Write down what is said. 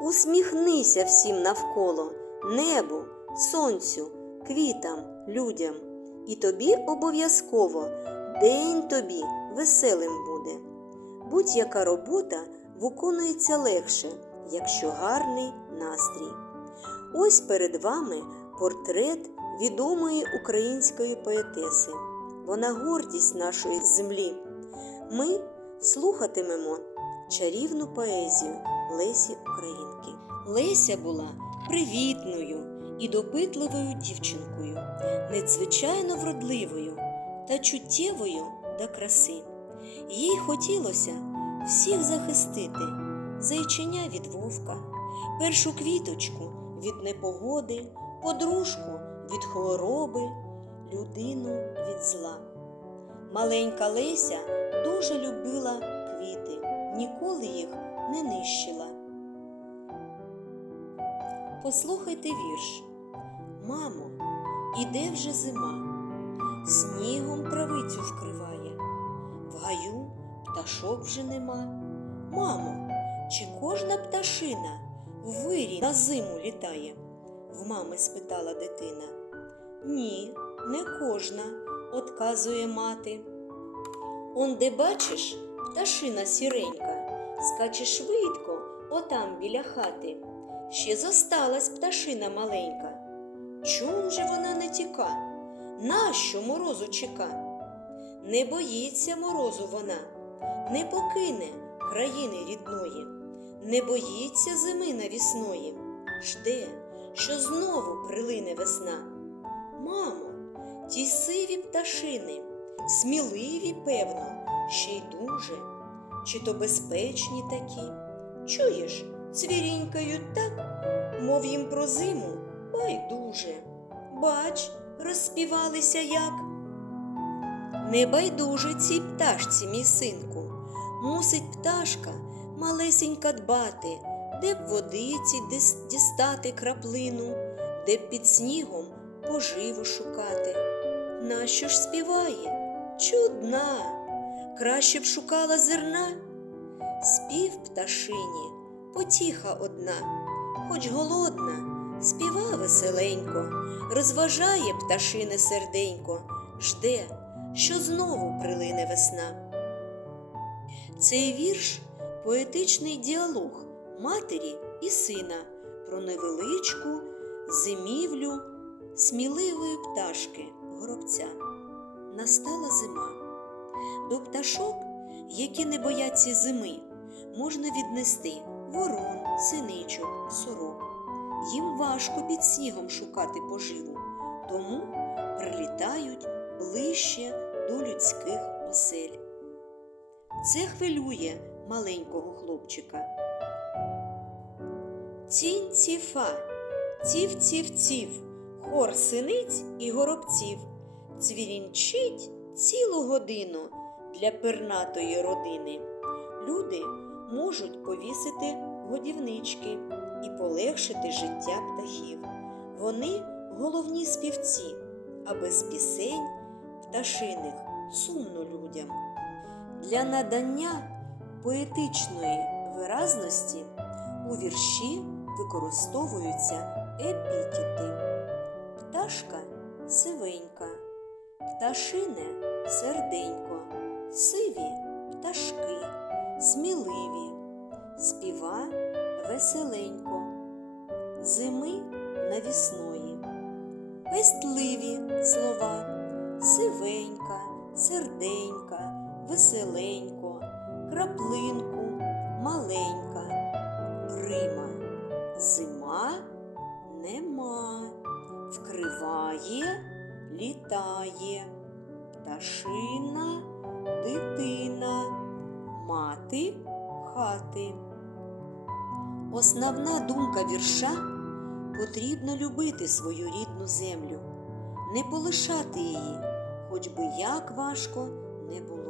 Усміхнися всім навколо, небу, сонцю, квітам, людям. І тобі обов'язково день тобі веселим буде. Будь-яка робота виконується легше, якщо гарний настрій. Ось перед вами портрет відомої української поетеси. Вона гордість нашої землі. Ми слухатимемо чарівну поезію Лесі Українки. Леся була привітною і допитливою дівчинкою, надзвичайно вродливою та чуттєвою до краси. Їй хотілося всіх захистити, зайченя від вовка, першу квіточку від непогоди, подружку від хвороби, людину від зла. Маленька Леся дуже любила квіти, ніколи їх не нищила. Послухайте вірш. Мамо, іде вже зима, снігом травицю вкриває, в гаю пташок вже нема. Мамо, чи кожна пташина в вирі на зиму літає? в мами спитала дитина. Ні, не кожна, отказує мати. Он де бачиш, пташина сіренька, скаче швидко, отам біля хати. Ще зосталась пташина маленька. Чом же вона не тіка? Нащо морозу чека? Не боїться морозу вона, не покине країни рідної, не боїться зими навісної, жде, що знову прилине весна. Мамо, ті сиві пташини, сміливі, певно, ще й дуже, чи то безпечні такі. Чуєш, цвірінькають так, мов їм про зиму байдуже. Бач, розспівалися як. Не байдуже цій пташці, мій синку, мусить пташка малесенька дбати, де б водиці дістати краплину, де б під снігом поживу шукати. Нащо ж співає? Чудна, краще б шукала зерна. Спів пташині, потіха одна, хоч голодна, співа веселенько, розважає пташине серденько, жде, що знову прилине весна. Цей вірш поетичний діалог матері і сина про невеличку зимівлю сміливої пташки горобця. Настала зима. До пташок, які не бояться зими, можна віднести ворон, синичок, сорок. Їм важко під снігом шукати поживу, тому прилітають ближче до людських осель. Це хвилює маленького хлопчика. Цінь ціфа, ців ців ців, хор синиць і горобців, цвірінчить цілу годину для пернатої родини. Люди можуть повісити годівнички і полегшити життя птахів. Вони головні співці, а без пісень пташиних сумно людям. Для надання поетичної виразності у вірші використовуються епітети. Пташка сивенька, пташине серденько, сиві пташки, сміливі, співа веселенько, зими навісної, пестливі слова, сивенька, серденька, веселенько, краплинку, маленька, Рима, зима нема, вкриває, літає, пташина, дитина, мати хати. Основна думка вірша потрібно любити свою рідну землю, не полишати її, хоч би як важко не було.